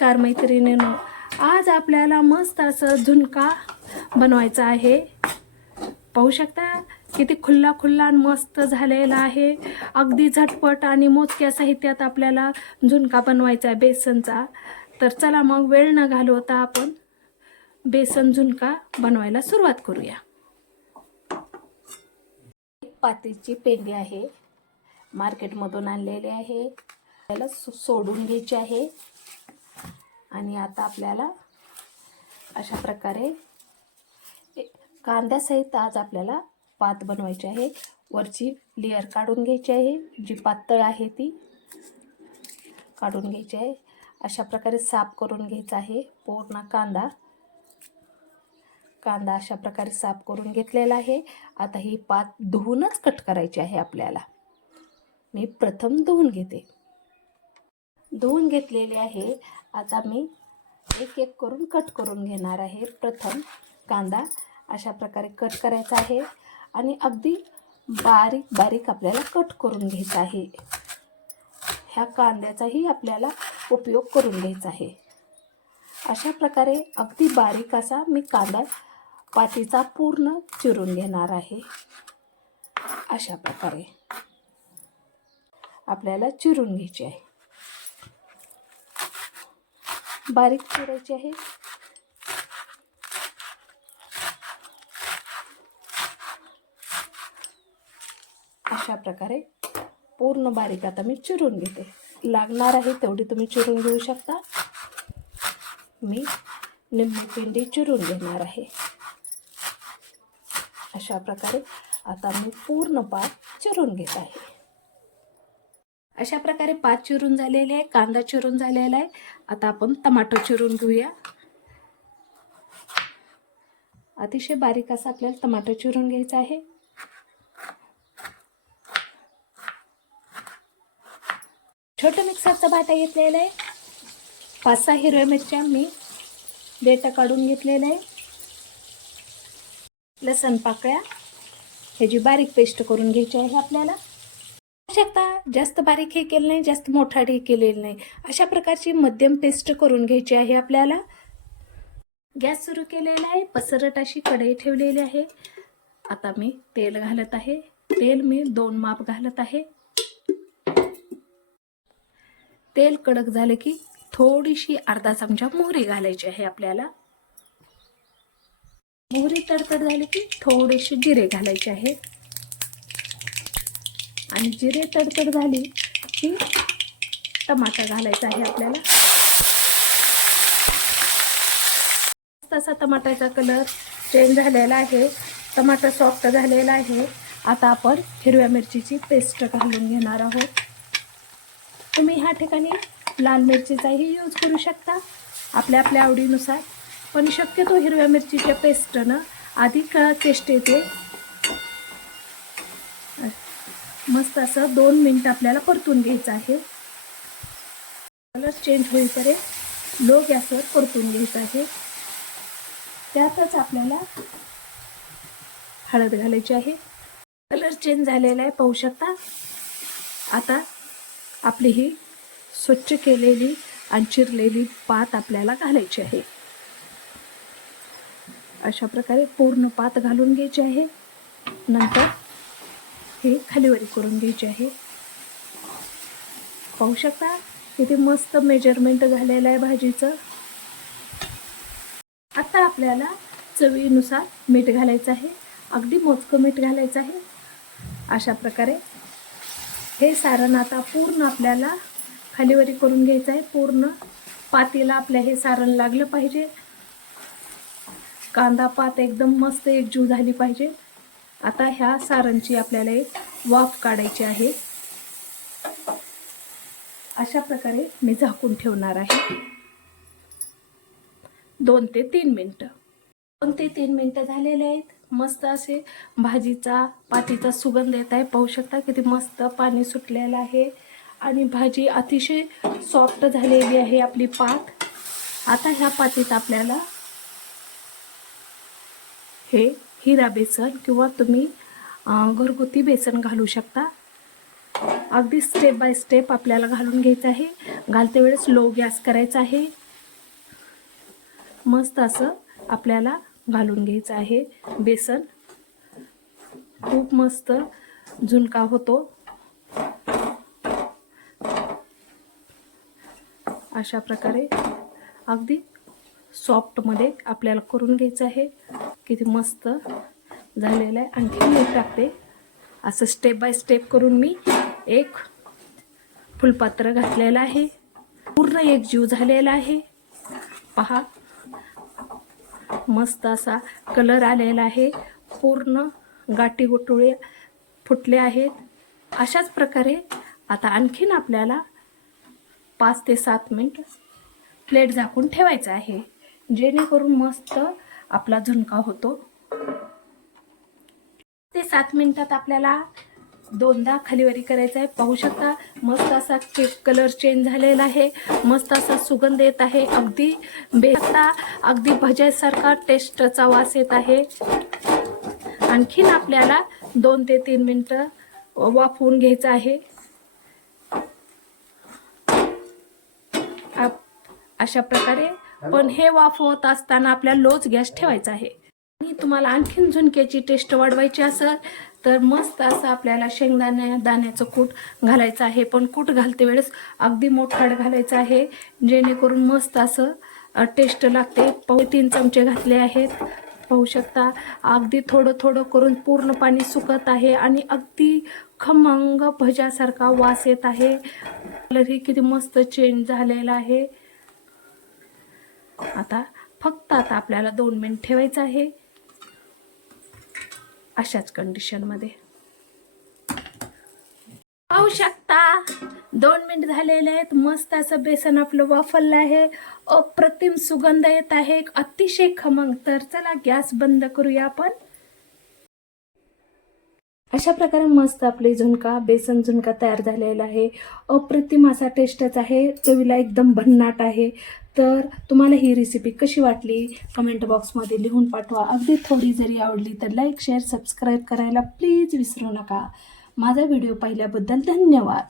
नमस्कार मैत्रिणींनो. आज आपल्याला मस्त असं झुणका बनवायचा आहे. पाहू शकता किती खुल्ला खुल्ला आणि मस्त झालेला आहे. अगदी झटपट आणि मोजक्या साहित्यात आपल्याला झुणका बनवायचा आहे बेसनचा. तर चला मग वेळ न घालवता आपण बेसन झुणका बनवायला सुरुवात करूया. पातीची पेंडी आहे. मार्केटमधून आणलेली आहे. त्याला सोडून घ्यायची आहे. आणि आता आपल्याला अशा प्रकारे कांद्यासहित आज आपल्याला पात बनवायची आहे. वरची लेअर काढून घ्यायची आहे. जी पातळ आहे ती काढून घ्यायची आहे. अशा प्रकारे साफ करून घ्यायचा आहे पूर्ण कांदा. कांदा अशा प्रकारे साफ करून घेतलेला आहे. आता ही पात धुवूनच कट करायची आहे आपल्याला. मी प्रथम धुवून घेते. धुवून घेतलेले आहे. आता मी एक एक करून कट करून घेणार आहे. प्रथम कांदा अशा प्रकारे कट करायचा आहे आणि अगदी बारीक बारीक आपल्याला कट करून घ्यायचा आहे. ह्या कांद्याचाही आपल्याला उपयोग करून घ्यायचा आहे. अशा प्रकारे अगदी बारीक असा मी कांदा पातीचा पूर्ण चिरून घेणार आहे. अशा प्रकारे आपल्याला चिरून घ्यायची आहे. बारीक चिरायची आहे. अशा प्रकारे पूर्ण बारीक आता मी चिरून घेते. लागणार आहे तेवढी तुम्ही चिरून घेऊ शकता. मी निंबू पिंडी चिरून घेणार आहे. अशा प्रकारे आता मी पूर्ण पाक चिरून घेत आहे. अशा प्रकारे पात चिरून झालेले आहे कांदा चिरून झालेला आहे. आता आपण टमाटो चिरून घेऊया. अतिशय बारीक असा आपल्याला टमाटो चिरून घ्यायचा आहे. छोटं मिक्सरचा भाटा घेतलेला आहे. पाच सहा हिरव्या मिरच्या मी देठं काढून घेतलेलं आहे. लसण पाकळ्या. ह्याची बारीक पेस्ट करून घ्यायची आहे आपल्याला. शकता. जास्त बारीक हे केलं नाही जास्त मोठा हे केलेलं नाही. अशा प्रकारची मध्यम पेस्ट करून घ्यायची आहे आपल्याला. गॅस सुरू केलेला आहे. पसरट अशी कढई ठेवलेली आहे. आता मी तेल घालत आहे. तेल मी दोन माप घालत आहे. तेल कडक झाले की थोडीशी अर्धा चमचा मोहरी घालायची आहे आपल्याला. मोहरी तडतड झाली की थोडेसे जिरे घालायचे आहे. आणि जिरे तडतड झाली की टमाटा घालायचा आहे आपल्याला. तसा टमाट्याचा कलर चेंज झालेला आहे. टमाटा सॉफ्ट झालेला आहे. आता आपण हिरव्या मिरचीची पेस्ट घालून घेणार आहोत. तुम्ही ह्या ठिकाणी लाल मिरचीचाही यूज करू शकता. आपल्या आपल्या आवडीनुसार. पण शक्यतो हिरव्या मिरचीच्या पेस्टनं अधिक टेस्ट येते मस्त असं दोन मिनटं आपल्याला परतून घ्यायचं आहे. कलर चेंज होईपर्यंत लो गॅसवर परतून घ्यायचं आहे. त्यातच आपल्याला हळद घालायची आहे. कलर चेंज झालेला आहे पाहू शकता. आता आपली ही स्वच्छ केलेली आणि चिरलेली पात आपल्याला घालायची आहे. अशा प्रकारे पूर्ण पात घालून घ्यायची आहे. नंतर हे खालीवरी करून घ्यायचे आहे. पाहू शकता किती मस्त मेजरमेंट झालेलं आहे भाजीचं. आता आपल्याला चवीनुसार मीठ घालायचं आहे. अगदी मोजकं मीठ घालायचं आहे. अशा प्रकारे. हे सारण आता पूर्ण आपल्याला खालीवरी करून घ्यायचं आहे. पूर्ण पातीला आपल्या हे सारण लागलं पाहिजे. कांदा पात एकदम मस्त एकजीव झाली पाहिजे. आता ह्या सारणची आपल्याला एक वाफ काढायची आहे. अशा प्रकारे मी झाकून ठेवणार आहे. दोन ते तीन मिनटं. दोन ते तीन मिनटं झालेले आहेत. मस्त असे भाजीचा पातीचा सुगंध येत आहे. पाहू शकता किती मस्त पाणी सुटलेलं आहे. आणि भाजी अतिशय सॉफ्ट झालेली आहे आपली पात. आता ह्या पातीत आपल्याला हे हिरा बेसन किंवा तुम्ही घरगुती बेसन घालू शकता. अगदी स्टेप बाय स्टेप आपल्याला घालून घ्यायचं आहे. घालते वेळेस लो गॅस करायचा आहे. मस्त असं आपल्याला घालून घ्यायचं आहे बेसन. खूप मस्त झुणका होतो. अशा प्रकारे अगदी सॉफ्टमध्ये आपल्याला करून घ्यायचं आहे. किती मस्त झालेलं आहे. आणखी मीठ टाकते. असं स्टेप बाय स्टेप करून मी एक फुलपात्र घातलेलं आहे. पूर्ण एक जीव झालेला आहे. पहा. मस्त असा कलर आलेला आहे. पूर्ण गाठी गोटुळे फुटले आहेत. अशाच प्रकारे आता आणखीन आपल्याला पाच ते सात मिनट प्लेट झाकून ठेवायचं आहे. जेणेकरून मस्त आपला झुणका होतो. ते सात मिनिटात आपल्याला दोनदा खालीवरी करायचं आहे पाहू शकता मस्त असा कलर चेंज झालेला आहे. मस्त असा सुगंध येत आहे. अगदी बेता अगदी भज्यासारखा टेस्टचा वास येत आहे. आणखीन आपल्याला दोन ते तीन मिनटं वाफवून घ्यायचं आहे. आप- अशा प्रकारे पण हे वाफ होत असताना आपल्या लोच गॅस ठेवायचा आहे. आणि तुम्हाला आणखीन झुणक्याची टेस्ट वाढवायची असेल तर मस्त असं आपल्याला शेंगदाण्या दाण्याचं कूट घालायचं आहे. पण कूट घालते वेळेस अगदी मोठाड घालायचं आहे जेणेकरून मस्त असं टेस्ट लागते. पाहू तीन चमचे घातले आहेत. पाहू शकता अगदी थोडं थोडं करून पूर्ण पाणी सुकत आहे आणि अगदी खमंग भज्यासारखा वास येत आहे. कलरही किती मस्त चेंज झालेला आहे. आता फक्त आता आपल्याला दोन मिनिट ठेवायचं आहे. अशाच कंडिशनमध्ये पाहू शकता दोन मिनिट झालेले आहेत. मस्त असं बेसन आपलं वाफरलं आहे. अप्रतिम सुगंध येत आहे. अतिशय खमंग. तर चला गॅस बंद करूया आपण. अशा प्रकारे मस्त आपली झुणका बेसन झुणका तयार झालेला आहे. अप्रतिम असा टेस्टच आहे. चवीला एकदम भन्नाट आहे. तर तुम्हाला ही रेसिपी कशी वाटली? कमेंट बॉक्समध्ये लिहून पाठवा. अगदी थोडी जरी आवडली तर लाईक शेअर सबस्क्राईब करायला प्लीज विसरू नका. माझा व्हिडिओ पाहिल्याबद्दल धन्यवाद.